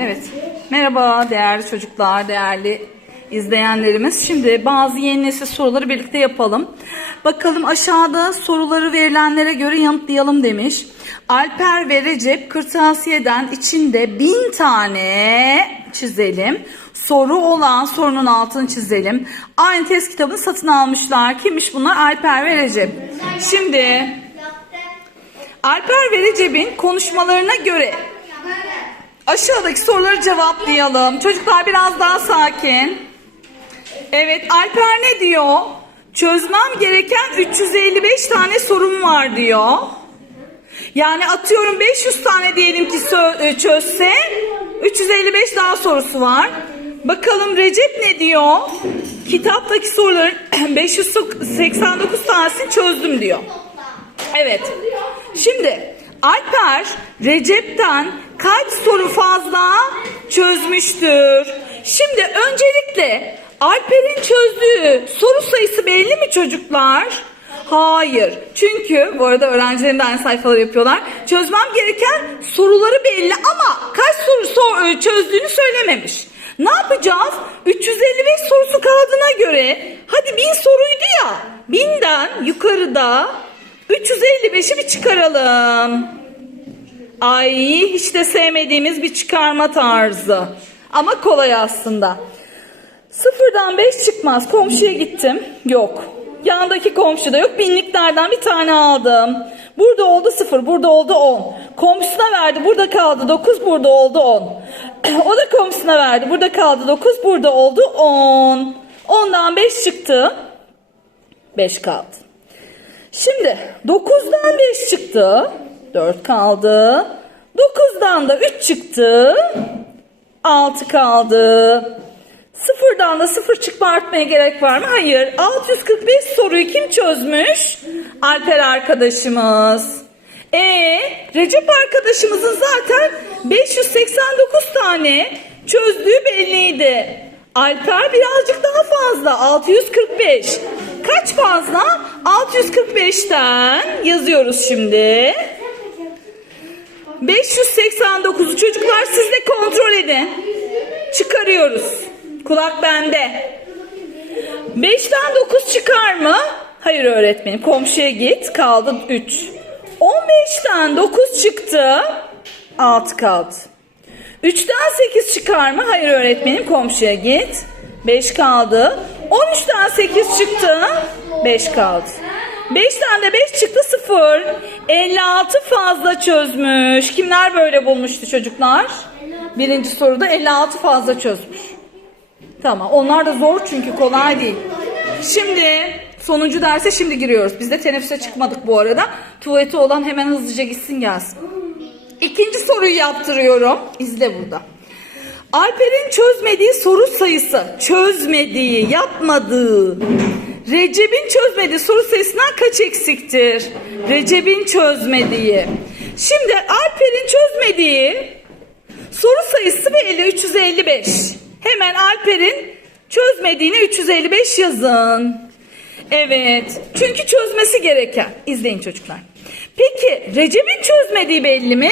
Evet. Merhaba değerli çocuklar, değerli izleyenlerimiz. Şimdi bazı yeni nesil soruları birlikte yapalım. Bakalım aşağıda soruları verilenlere göre yanıtlayalım demiş. Alper ve Recep kırtasiyeden içinde bin tane çizelim. Soru olan sorunun altını çizelim. Aynı test kitabını satın almışlar. Kimmiş bunlar? Alper ve Recep. Şimdi Alper ve Recep'in konuşmalarına göre Aşağıdaki soruları cevaplayalım. Çocuklar biraz daha sakin. Evet Alper ne diyor? Çözmem gereken 355 tane sorum var diyor. Yani atıyorum 500 tane diyelim ki e, çözse 355 daha sorusu var. Bakalım Recep ne diyor? Kitaptaki soruların 589 tanesini çözdüm diyor. Evet. Şimdi Alper Recep'ten kaç soru fazla çözmüştür? Şimdi öncelikle Alper'in çözdüğü soru sayısı belli mi çocuklar? Hayır. Çünkü bu arada öğrencilerin de aynı sayfaları yapıyorlar. Çözmem gereken soruları belli ama kaç soru sor- çözdüğünü söylememiş. Ne yapacağız? 355 sorusu kaldığına göre hadi 1000 soruydu ya. 1000'den yukarıda 355'i bir çıkaralım. Ay hiç de sevmediğimiz bir çıkarma tarzı. Ama kolay aslında. Sıfırdan 5 çıkmaz. Komşuya gittim. Yok. Yandaki komşuda yok. Binliklerden bir tane aldım. Burada oldu 0, burada oldu 10. Komşusuna verdi, burada kaldı 9, burada oldu 10. o da komşusuna verdi, burada kaldı 9, burada oldu 10. 10'dan 5 çıktı. 5 kaldı. Şimdi 9'dan 5 çıktı. 4 kaldı. 9'dan da 3 çıktı. 6 kaldı. Sıfırdan da sıfır çıkma artmaya gerek var mı? Hayır. 645 soruyu kim çözmüş? Alper arkadaşımız. E Recep arkadaşımızın zaten 589 tane çözdüğü belliydi. Alper birazcık daha fazla 645. Kaç fazla? 645'ten yazıyoruz şimdi. 589'u çocuklar siz de kontrol edin. Çıkarıyoruz. Kulak bende. 5'ten 9 çıkar mı? Hayır öğretmenim. Komşuya git. Kaldı 3. 15'ten 9 çıktı. 6 kaldı. 3'ten 8 çıkar mı? Hayır öğretmenim. Komşuya git. 5 kaldı. 13'ten 8 çıktı. 5 kaldı. 5'ten de 5 çıktı 0. 56 fazla çözmüş. Kimler böyle bulmuştu çocuklar? Birinci soruda 56 fazla çözmüş. Tamam. Onlar da zor çünkü kolay değil. Şimdi sonuncu derse şimdi giriyoruz. Biz de teneffüse çıkmadık bu arada. Tuvaleti olan hemen hızlıca gitsin gelsin. İkinci soruyu yaptırıyorum. İzle burada. Alper'in çözmediği soru sayısı, çözmediği, yapmadığı, Recep'in çözmediği soru sayısından kaç eksiktir? Recep'in çözmediği. Şimdi Alper'in çözmediği soru sayısı belli 355. Hemen Alper'in çözmediğini 355 yazın. Evet. Çünkü çözmesi gereken. İzleyin çocuklar. Peki Recep'in çözmediği belli mi?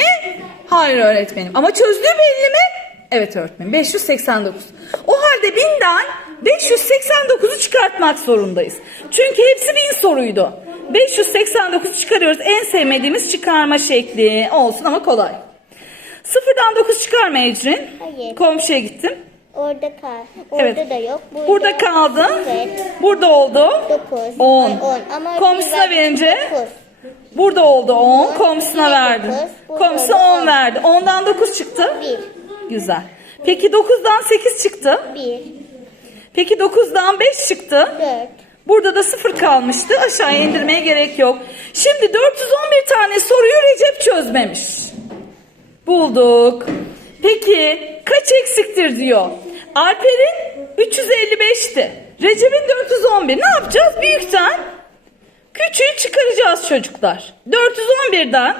Hayır öğretmenim. Ama çözdüğü belli mi? Evet öğretmenim. 589. O halde 1000'den 589'u çıkartmak zorundayız. Çünkü hepsi 1000 soruydu. 589 çıkarıyoruz. En sevmediğimiz çıkarma şekli olsun ama kolay. Sıfırdan 9 çıkarma Ecrin. Hayır. Komşuya gittim. Orada kal. Orada Evet. da yok. Burada, Burada kaldı. Evet. Burada oldu. 9. 10. 10. Ama Komşusuna verince dokuz. burada oldu 10. Komşusuna verdim. oldu 10 on. verdi. 10'dan 9 çıktı. 1. Güzel. Peki 9'dan 8 çıktı. 1. Peki 9'dan 5 çıktı. 4. Burada da 0 kalmıştı. Aşağıya indirmeye gerek yok. Şimdi 411 tane soruyu Recep çözmemiş. Bulduk. Peki kaç eksiktir diyor. Alper'in 355'ti. Recep'in 411. Ne yapacağız? Büyükten küçüğü çıkaracağız çocuklar. 411'den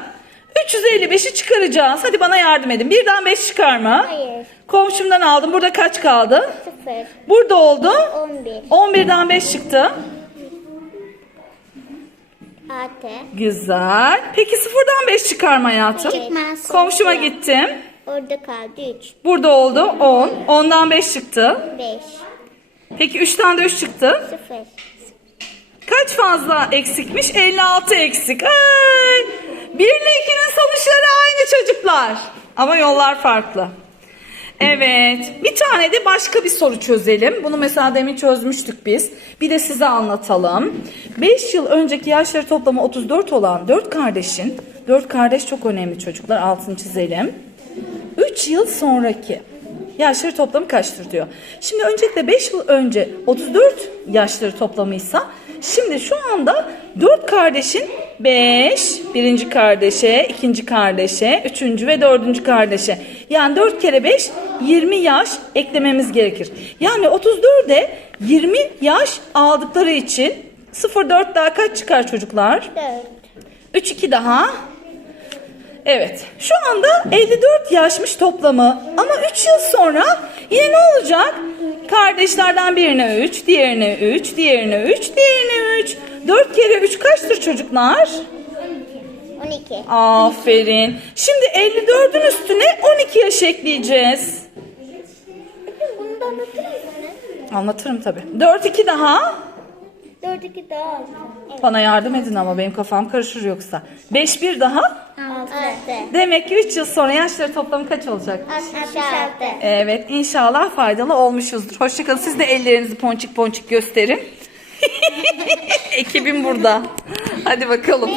355'i çıkaracağız. Hadi bana yardım edin. Birden 5 çıkarma. Hayır. Komşumdan aldım. Burada kaç kaldı? 0. Burada oldu. 11. 11'den 5 çıktı. Artı. Güzel. Peki sıfırdan 5 çıkarma hayatım. Çıkmaz. Komşuma gittim. Orada kaldı 3. Burada oldu 10. 10'dan 5 çıktı. 5. Peki 3'ten de 3 çıktı. 0. Kaç fazla eksikmiş? 56 eksik. Ay! 1 ile 2'nin sonuçları aynı çocuklar. Ama yollar farklı. Evet. Bir tane de başka bir soru çözelim. Bunu mesela demin çözmüştük biz. Bir de size anlatalım. 5 yıl önceki yaşları toplamı 34 olan 4 kardeşin, 4 kardeş çok önemli çocuklar altını çizelim. 3 yıl sonraki yaşları toplamı kaçtır diyor. Şimdi öncelikle 5 yıl önce 34 yaşları toplamıysa şimdi şu anda 4 kardeşin 5 birinci kardeşe, ikinci kardeşe, üçüncü ve dördüncü kardeşe. Yani 4 kere 5 20 yaş eklememiz gerekir. Yani 34'e 20 yaş aldıkları için 0,4 daha kaç çıkar çocuklar? 4. 3 2 daha. Evet. Şu anda 54 yaşmış toplamı. Ama 3 yıl sonra yine ne olacak? Kardeşlerden birine 3, diğerine 3, diğerine 3, diğerine 3. 4 kere 3 kaçtır çocuklar? 12. Aferin. Şimdi 54'ün üstüne 12 yaş ekleyeceğiz. Bunu da anlatır mısın? Anlatırım tabii. 4 2 daha. 4 2 daha 6. Evet. Bana yardım edin ama benim kafam karışır yoksa. 5 1 daha. 6. Demek ki 3 yıl sonra yaşları toplamı kaç olacak? 66. Evet inşallah faydalı olmuşuzdur. Hoşçakalın. Siz de ellerinizi ponçik ponçik gösterin. Ekibim burada. Hadi bakalım.